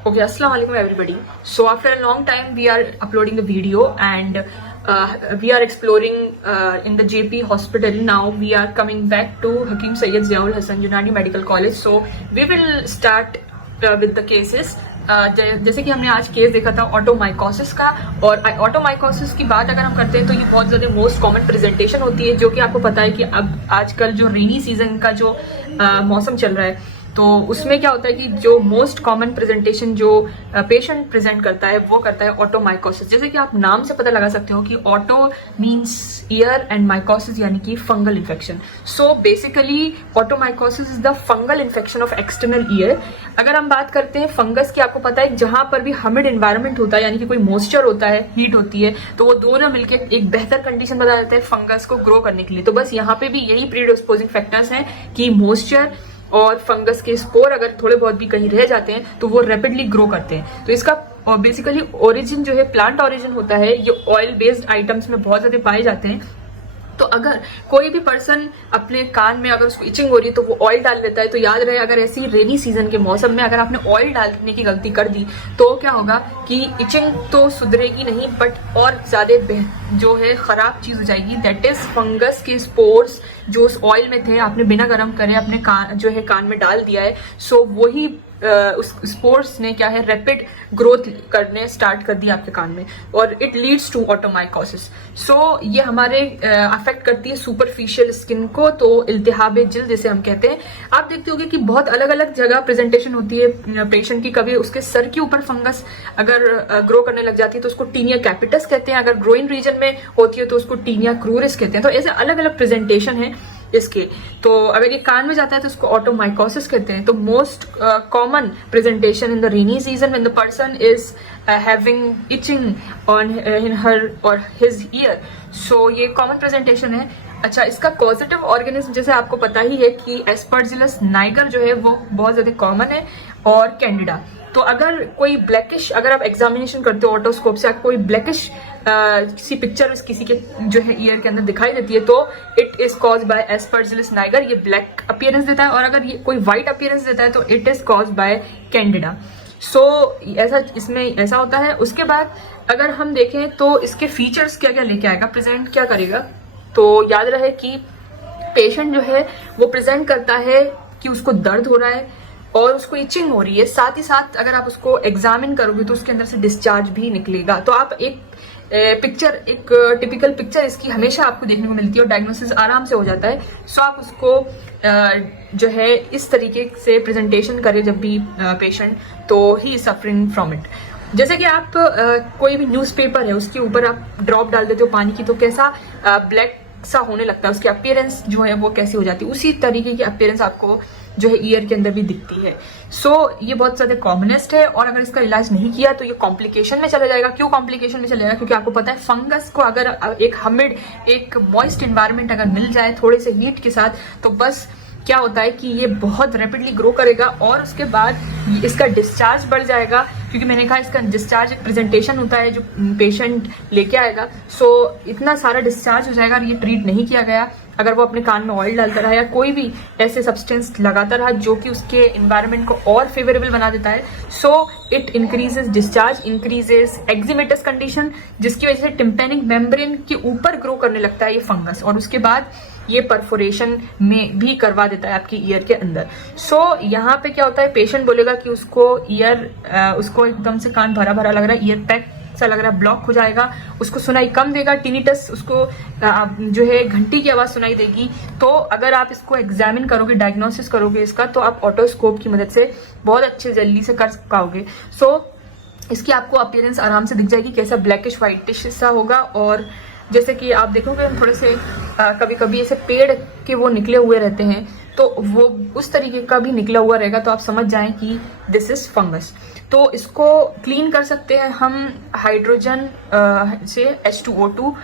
Okay, assalamu alaikum everybody. So after a long time we are uploading a video and we are exploring in the JP hospital. Now we are coming back to Hakim Syed Ziaul Hasan Unani Medical College. So we will start with the cases. जैसे कि हमने आज case देखा था ऑटोमाइकोसिस का, और ऑटोमाइकोसिस की बात अगर हम करते हैं तो ये बहुत ज़्यादा मोस्ट कॉमन प्रेजेंटेशन होती है, जो कि आपको पता है कि अब आजकल जो रेनी सीजन का जो मौसम चल रहा है तो उसमें क्या होता है कि जो मोस्ट कॉमन प्रेजेंटेशन जो पेशेंट प्रेजेंट करता है वो करता है ऑटोमाइकोसिस। जैसे कि आप नाम से पता लगा सकते हो कि oto means ear and mycosis यानी कि fungal infection. So basically otomycosis is the fungal infection of external ear. अगर हम बात करते हैं फंगस की, आपको पता है जहां पर भी ह्यूमिड एनवायरनमेंट होता है यानी कि कोई मॉइस्चर होता है, हीट होती है, तो वो दोनों मिलकर एक बेहतर कंडीशन बना देता है फंगस को ग्रो करने के लिए। तो बस यहाँ पे भी यही प्रीडिस्पोजिंग फैक्टर्स हैं कि मॉइस्चर और फंगस के स्पोर अगर थोड़े बहुत भी कहीं रह जाते हैं तो वो रैपिडली ग्रो करते हैं। तो इसका बेसिकली ओरिजिन जो है प्लांट ओरिजिन होता है, ये ऑयल बेस्ड आइटम्स में बहुत ज्यादा पाए जाते हैं। तो अगर कोई भी पर्सन अपने कान में अगर उसको इचिंग हो रही है तो वो ऑयल डाल लेता है, तो याद रहे अगर ऐसी रेनी सीजन के मौसम में अगर आपने ऑयल डालने की गलती कर दी तो क्या होगा कि इचिंग तो सुधरेगी नहीं बट और ज्यादा जो है खराब चीज हो जाएगी, दैट इज फंगस के स्पोर्स जो उस ऑयल में थे, आपने बिना गर्म करे अपने कान जो है कान में डाल दिया है। सो वही उस स्पोर्स ने क्या है रैपिड ग्रोथ करने स्टार्ट कर दिया आपके कान में और इट लीड्स टू ऑटोमाइकोसिस। सो ये हमारे अफेक्ट करती है सुपरफिशियल स्किन को, तो इल्तिहाब जिल्द जिसे हम कहते हैं। आप देखते होंगे कि बहुत अलग अलग जगह प्रेजेंटेशन होती है पेशेंट की। कभी उसके सर के ऊपर फंगस अगर ग्रो करने लग जाती है तो उसको टीनिया कैपिटस कहते हैं, अगर ग्रोइन रीजन में होती है तो उसको टीनिया क्रूरिस कहते हैं। तो ऐसे अलग अलग प्रेजेंटेशन है इसके। तो अगर ये कान में जाता है तो उसको ऑटोमाइकोसिस कहते हैं। तो most common presentation in the rainy season when the person is having itching on in her or his year. सो ये कॉमन प्रेजेंटेशन है। अच्छा, इसका कॉजेटिव ऑर्गेनिज्म जैसे आपको पता ही है कि एस्परजिलस नाइगर जो है वो बहुत ज्यादा कॉमन है, और कैंडिडा। तो अगर कोई ब्लैकिश, अगर आप एग्जामिनेशन करते हो ऑटोस्कोप से, कोई ब्लैकिश किसी पिक्चर किसी के जो है ईयर के अंदर दिखाई देती है तो it is caused bye Aspergillus Niger, ये ब्लैक अपीयरेंस देता है। और अगर ये कोई व्हाइट अपीयरेंस देता है तो it is caused by candida. So ऐसा इसमें ऐसा होता है। उसके बाद अगर हम देखें तो इसके फीचर्स क्या क्या लेके आएगा, प्रेजेंट क्या करेगा, तो याद रहे कि पेशेंट जो है वो प्रेजेंट करता है कि उसको दर्द हो रहा है और उसको इचिंग हो रही है। साथ ही साथ अगर आप उसको एग्जामिन करोगे तो उसके अंदर से डिस्चार्ज भी निकलेगा। तो आप एक पिक्चर, एक टिपिकल पिक्चर इसकी हमेशा आपको देखने को मिलती है और डायग्नोसिस आराम से हो जाता है। सो आप उसको जो है इस तरीके से प्रेजेंटेशन करें जब भी पेशेंट, तो he is suffering from it. जैसे कि आप कोई भी न्यूज़पेपर है उसके ऊपर आप ड्रॉप डाल देते हो पानी की, तो कैसा ब्लैक सा होने लगता है, उसकी अपीयरेंस जो है वो कैसी हो जाती है, उसी तरीके की अपीयरेंस आपको जो है ईयर के अंदर भी दिखती है। सो ये बहुत ज्यादा कॉमनेस्ट है, और अगर इसका इलाज नहीं किया तो ये कॉम्प्लिकेशन में चला जाएगा। क्यों कॉम्प्लिकेशन में चला जाएगा? क्योंकि आपको पता है फंगस को अगर एक ह्यूमिड, एक मॉइस्ट एनवायरनमेंट अगर मिल जाए थोड़े से हीट के साथ, तो बस क्या होता है कि ये बहुत रैपिडली ग्रो करेगा और उसके बाद इसका डिस्चार्ज बढ़ जाएगा। क्योंकि मैंने कहा इसका डिस्चार्ज एक प्रेजेंटेशन होता है जो पेशेंट लेके आएगा। सो इतना सारा डिस्चार्ज हो जाएगा और ये ट्रीट नहीं किया गया, अगर वो अपने कान में ऑयल डालता रहा या कोई भी ऐसे सब्सटेंस लगाता रहा जो कि उसके एनवायरनमेंट को और फेवरेबल बना देता है, so it increases discharge, increases eczematous condition, जिसकी वजह से टिम्पेनिक मेम्ब्रेन के ऊपर ग्रो करने लगता है ये फंगस, और उसके बाद ये परफोरेशन में भी करवा देता है आपकी ईयर के अंदर। सो यहाँ पे क्या होता है, पेशेंट बोलेगा कि उसको ईयर, उसको एकदम से कान भरा भरा लग रहा है, ईयर पैक सा लग रहा है, ब्लॉक हो जाएगा, उसको सुनाई कम देगा, टिनिटस, उसको जो है घंटी की आवाज सुनाई देगी। तो अगर आप इसको एग्जामिन करोगे, डायग्नोसिस करोगे इसका, तो आप ऑटोस्कोप की मदद से बहुत अच्छे जल्दी से कर पाओगे। सो इसकी आपको अपीयरेंस आराम से दिख जाएगी, कैसा ब्लैकिश व्हाइटिश सा होगा। और जैसे कि आप देखोगे थोड़े से कभी कभी ऐसे पेड़ के वो निकले हुए रहते हैं, तो वो उस तरीके का भी निकला हुआ रहेगा, तो आप समझ जाएं कि दिस इज फंगस। तो इसको क्लीन कर सकते हैं हम हाइड्रोजन से H2O2।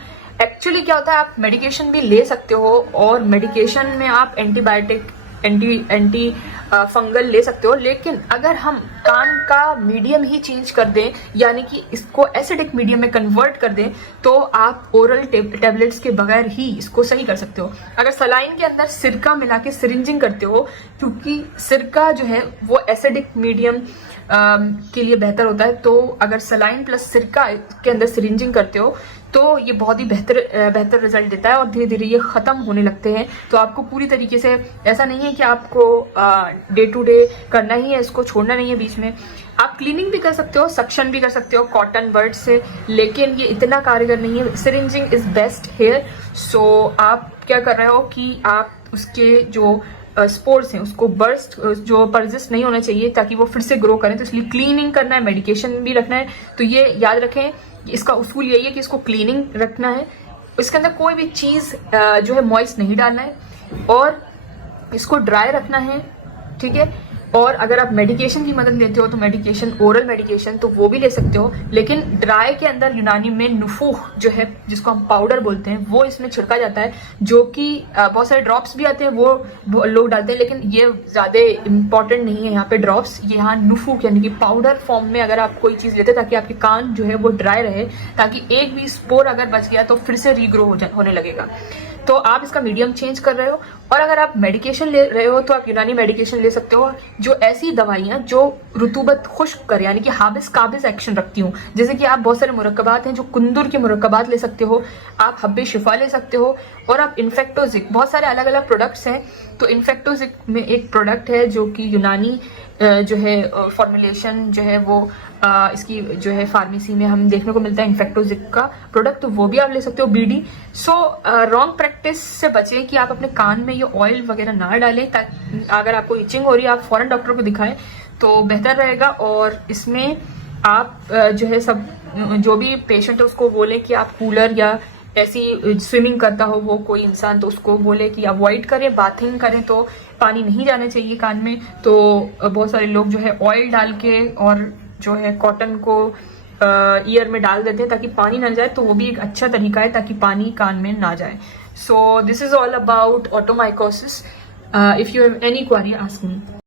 एक्चुअली क्या होता है, आप मेडिकेशन भी ले सकते हो, और मेडिकेशन में आप एंटीबायोटिक, एंटी फंगल ले सकते हो। लेकिन अगर हम कान का मीडियम ही चेंज कर दें, यानी कि इसको एसिडिक मीडियम में कन्वर्ट कर दें, तो आप ओरल टेबलेट्स के बगैर ही इसको सही कर सकते हो। अगर सलाइन के अंदर सिरका मिला के सिरिंजिंग करते हो, क्योंकि सिरका जो है वो एसिडिक मीडियम के लिए बेहतर होता है। तो अगर सलाइन प्लस सिरका के अंदर सिरिंजिंग करते हो तो ये बहुत ही बेहतर रिजल्ट देता है और धीरे धीरे ये ख़त्म होने लगते हैं। तो आपको पूरी तरीके से, ऐसा नहीं है कि आपको डे टू डे करना ही है, इसको छोड़ना नहीं है बीच में। आप क्लीनिंग भी कर सकते हो, सक्शन भी कर सकते हो कॉटन बर्ड से, लेकिन ये इतना कारगर नहीं है। सिरिंजिंग इज़ बेस्ट हेयर। सो आप क्या कर रहे हो कि आप उसके जो स्पोर्स हैं उसको जो परजिस्ट नहीं होना चाहिए ताकि वो फिर से ग्रो करें, तो इसलिए क्लीनिंग करना है, मेडिकेशन भी रखना है। तो ये याद रखें, इसका उसूल यही है कि इसको क्लीनिंग रखना है, इसके अंदर कोई भी चीज़ जो है मॉइस्ट नहीं डालना है और इसको ड्राई रखना है, ठीक है। और अगर आप मेडिकेशन की मदद लेते हो तो मेडिकेशन, ओरल मेडिकेशन तो वो भी ले सकते हो, लेकिन ड्राई के अंदर यूनानी में नुफूख जो है, जिसको हम पाउडर बोलते हैं, वो इसमें छिड़का जाता है, जो कि बहुत सारे ड्रॉप्स भी आते हैं वो लोग डालते हैं, लेकिन ये ज़्यादा इंपॉर्टेंट नहीं है यहाँ पे ड्रॉप्स। ये यहाँ नुफूख यानी कि पाउडर फॉर्म में अगर आप कोई चीज़ लेते हैं ताकि आपके कान जो है वो ड्राई रहे, ताकि एक भी स्पोर अगर बच गया तो फिर से रीग्रो होने लगेगा। तो आप इसका मीडियम चेंज कर रहे हो। और अगर आप मेडिकेशन ले रहे हो तो आप यूनानी मेडिकेशन ले सकते हो, जो ऐसी दवाइयाँ जो रुतूबत खुश्क करे, यानी कि हाबिस काबिज एक्शन रखती हूँ। जैसे कि आप बहुत सारे मुरक्कबात हैं, जो कुंदुर के मुरक्कबात ले सकते हो, आप हब्बे शिफा ले सकते हो, और आप इन्फेक्टोजिक, बहुत सारे अलग अलग प्रोडक्ट्स हैं। तो इन्फेक्टोजिक में एक प्रोडक्ट है जो कि यूनानी जो है फॉर्मुलेशन जो है वो इसकी जो है फार्मेसी में हम देखने को मिलता है इन्फेक्टोजिक का प्रोडक्ट, तो वो भी आप ले सकते हो, बीडी। सो रॉन्ग प्रैक्टिस से बचें कि आप अपने कान में ये ऑयल वगैरह ना डालें, ताकि अगर आपको इचिंग हो रही है आप फौरन डॉक्टर को दिखाएं तो बेहतर रहेगा। और इसमें आप जो है सब, जो भी पेशेंट है उसको बोलें कि आप कूलर या ऐसी स्विमिंग करता हो वो कोई इंसान, तो उसको बोले कि अवॉइड करें, बाथिंग करें तो पानी नहीं जाना चाहिए कान में। तो बहुत सारे लोग जो है ऑयल डाल के और जो है कॉटन को ईयर में डाल देते हैं ताकि पानी ना जाए, तो वो भी एक अच्छा तरीका है ताकि पानी कान में ना जाए। So this is all about otomycosis. If you have any query ask me.